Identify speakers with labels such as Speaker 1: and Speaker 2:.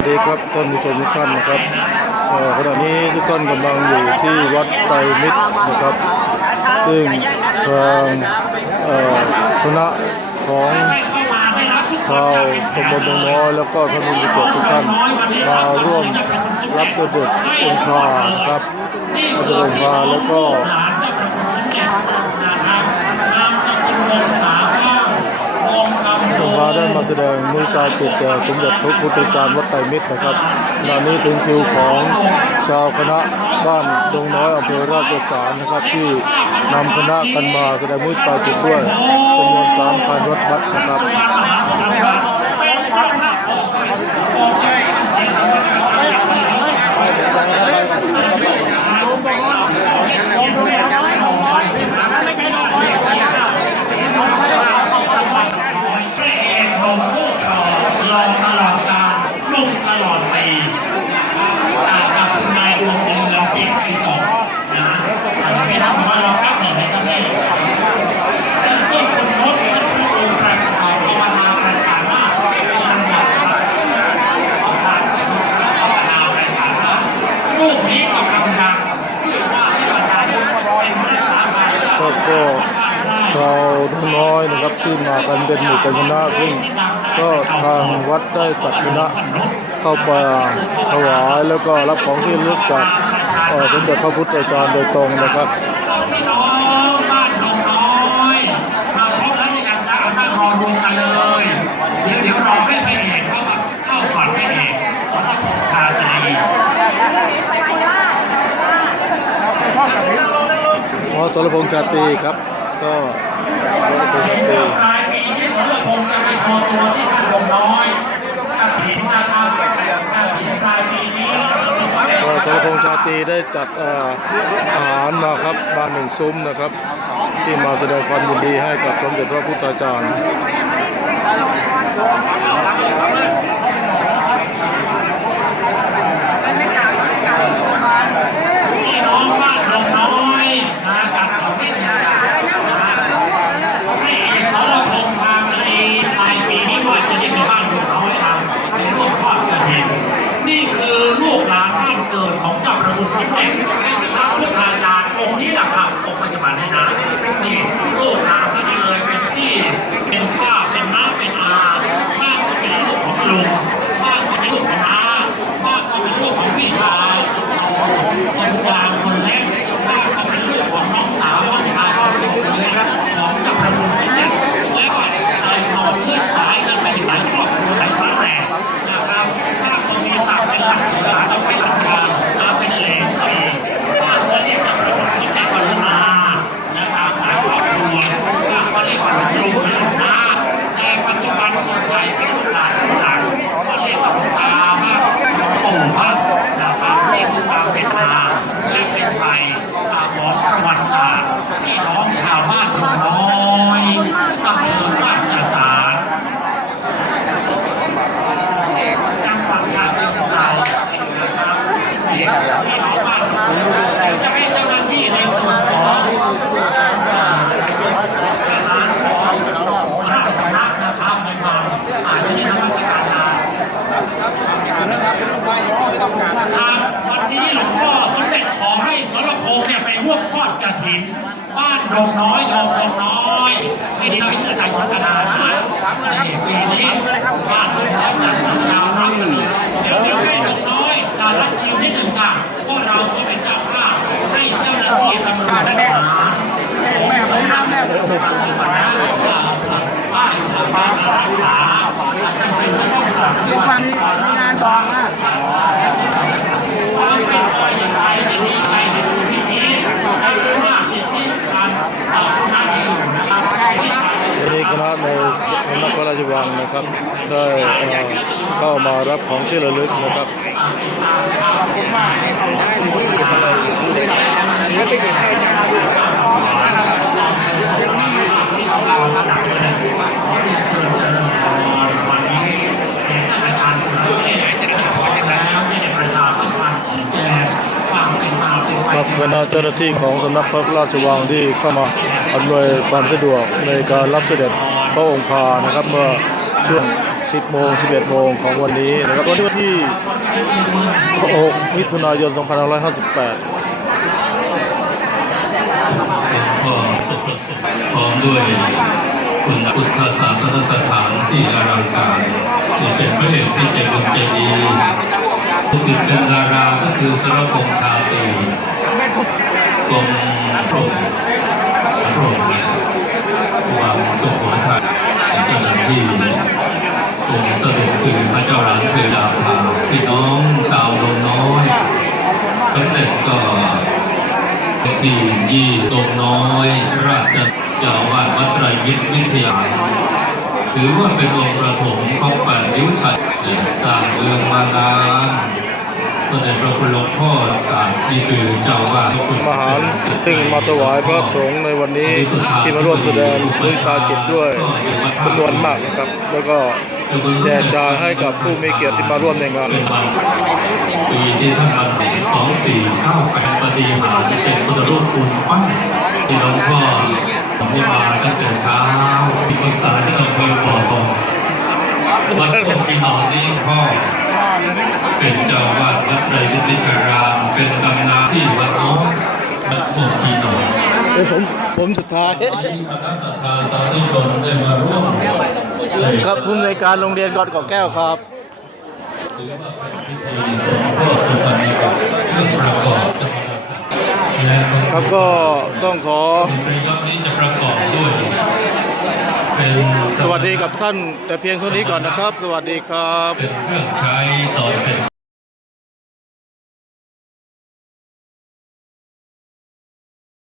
Speaker 1: สดีครับท่านผู้ชมทุกท่านนะครับขณะนี้ทุกท่านกำลังอยู่ที่วัดไตรมิตรนะครับ ซึ่งทางคณะของชาวตำบลดงน้อยแล้วก็ท่านผู้มีเกียรติทุกท่านมาร่วมรับเสด็จองค์พานะครับเสด็จองค์พาแล้วก็ ด้มาแดงมุตาจิตแด่สมเด็จพระพุทธจารย์วัดไตรมิตรนะครับขณะนี้ถึงคิวของชาวคณะบ้านดงน้อยอำเภอราชสารนะครับ ที่นำคณะกันมาแสดงมุตาจิตด้วยจำนวนสามคันรถบัสนะครับ
Speaker 2: พระเอกหนุ่มลูกหล่อหล่อตลอดกาลนุ่มตลอดปีต่างกับคุณนายดวงเดือนจิตปีสองนะอันนี้พี่น้องมาลองรับหน่อยไหมครับพี่ต้นคนโน้ตท่านผู้องค์ประกอบภาวนาประชานาเป็นลำดับครับภาวนาประชานารูปนี้กำลังดังด้วยว่าที่บรรดาเป็นพระสามัญเจ้า
Speaker 1: ก็ชาวน้อยนะครับที่มากันเป็นหมู่เป็นคณะซึ่งก็ทางวัดได้จัดคณะเข้าไปถวายแล้วก็รับของที่ลึกจากเอ่อสมเด็จพระพุทธจารย์โดยตรงนะครับ
Speaker 2: สร
Speaker 1: พงษ์ชาตรีครับ ก็สรพงษ์ชาตรี
Speaker 2: สรพงษ์จะไปโชว์ตัวที่บ้านดงน้อยกระถิ่นนะครับกระถิ่นปลายปีนี้ก็ส
Speaker 1: รพงษ์ชาตรีได้จัดเอ่ออาหารมาครับบ้านหนึ่งซุ้มนะครับ ที่มาแสดงความยินดีให้กับสมเด็จพระพุทธาจารย์
Speaker 2: พี่น้องบ้านดงน้อยนะจัดของไม่ธรรมดานะให้เอกสรพงษ์ชาตรีปลายปีนี้ว่าจะได้ไปบ้านดงน้อยเราไปร่วมทอดกระถิ่นนี่คือลูกหลานบ้าน เกิดของเจ้าประมุขสิบเอ็ดพระพุทธาจารย์องค์นี้แหละครับองค์ปัจจุบันนี้นะ 上台。 กระถินบ้านดงน้อยยอมดงน้อยปีนี้เราจะใจพัฒนานะนี่ปีนี้บ้านดงน้อยจัดสัญญารับเดี๋ยวเดี๋ยวให้ดงน้อยการรับชิวนิดหนึ่งค่ะพวกเราที่เป็นเจ้าภาพให้เจ้าหน้าที่ตำรวจและทหาร สมน้ำแน่เลยครับป้ายชาวบ้านอาสาจำเป็นจะต้องกลับที่วันงานบอกนะความเป็นไปอย่างไรในนี้ใครเป็นผู้ที่นี้ในหน้าสิทธิการทางที่อยู่นะครับที่
Speaker 1: วันนี้คณะในสำนักพ ระราชวังนะครับ ได้เอ่อเข้ามารับของที่ระลึกนะครับ
Speaker 2: เราระดับเลยขอเรียนเชิญเจริญพรวันนี้เห็นท่านอาจารย์สุรเชษฐ์ได้ขอแล้วที่ได้ประชาสัมพันธ์ชี้แจงความเป็นมาเป็นไป
Speaker 1: ครับคณะเจ้าหน้าที่ของสำนักพระราชวังที่เข้ามา อำนวยความสะดวกในการรับเสด็จพระองค์พานะครับเมื่อช่วง 10 โมง 11 โมงของวันนี้นะครับวันนี้วันที่ 6 มิถุนายน 2558
Speaker 3: ก็สุขสุขพร้อมด้วยคุณพุทธศาสนสถานที่อลังการที่เป็นพระเอกที่เจริญเจดีผู้สิทธิ์เป็นดาราก็คือสรพงษ์ชาตีกรมพระ พระองค์เนี่ยวังสุโขทัยเจ้าหน้าที่กรมสรุปคือพระเจ้าหลานเธอดาภาพี่น้องชาวโนนน้อยสำเร็จก็ที่ยี่ตกน้อย ราชเจ้าวาดวัดไตรมิตรวิทยา ถือว่าเป็นองค์ประถมของแปดริ้วชัยสร้างเมืองมานานก็ได้พระคุณหลว สารนี่คือเจ้าอาวาดพระคุณ
Speaker 1: มหารซึ่งมาถวายพระสงฆ์ในวันนี้ที่มาร่วมแสดงมุตาจิตด้วยจำนวนมากนะครับ แล้วก็แจกจ่ายให้กับผู้มีเกียรติที่มาร่วมในงาน
Speaker 3: เป็นวันปีที่ท่านรันสองสี่เก้าแปดปฏิหารเป็นพุทธรูปปูนปั้นที่หลวงพ่อที่มาตั้งแต่เช้าที่ปรึกษาที่อำเภอบ่อทอง วัดโคกีหนอนนี่พ่อเป็นเจ้าวาดวัดไตรวิทยารามเป็นตำนานที่วัดน้นวัดโคกีหนอน
Speaker 1: เอ้ยผมผมสุดท้าย
Speaker 3: ที่คณะศรัทธาสาธุชนได้มาร่วม
Speaker 1: ครับผู้อำนวยการโรงเรียนกอดเกาะแก้วครับ
Speaker 3: ถือว่าเป็นพิธีสมโภชสุพรรณกับเครื่องประกอบสมณศักดิ์
Speaker 1: ครับก็ต้องขอ
Speaker 3: พิธียศนี้จะประกอบด้วย
Speaker 1: สวัสดีกับท่านแต่เพียงเท่านี้ก่อนนะครับ สวัสดีครับ
Speaker 3: เป็นเครื่องใช้ตอนเป็น